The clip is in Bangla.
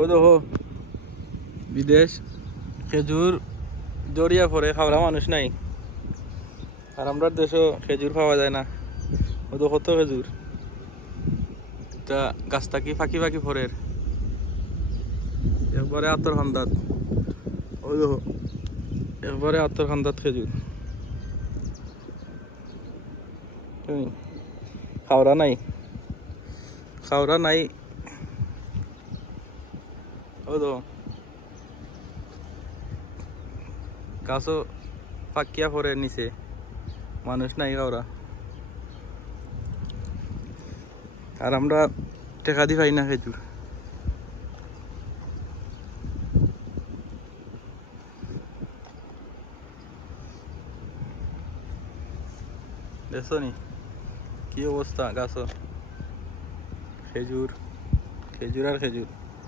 ও দেখো বিদেশ খেজুর জড়িয়া পড়ে খাওয়া মানুষ নাই, আর আমরা দেশও খেজুর পাওয়া যায় না। ও তো কত খেজুর, তা গাছটা কি ফাঁকি ফাঁকি পড়ে একবারে আতর খান্দাত। ও দেখো একবারে আতর খান্দাত খেজুর, খাওয়া নাই খাওয়া নাই। ও তো গাছও ফাঁকিয়া পড়ে নিচে, মানুষ নাই খাওয়া, আর আমরা টেকা দি পাই না খেজুর। দেখছো নি কি অবস্থা গাছ, খেজুর খেজুর আর খেজুর।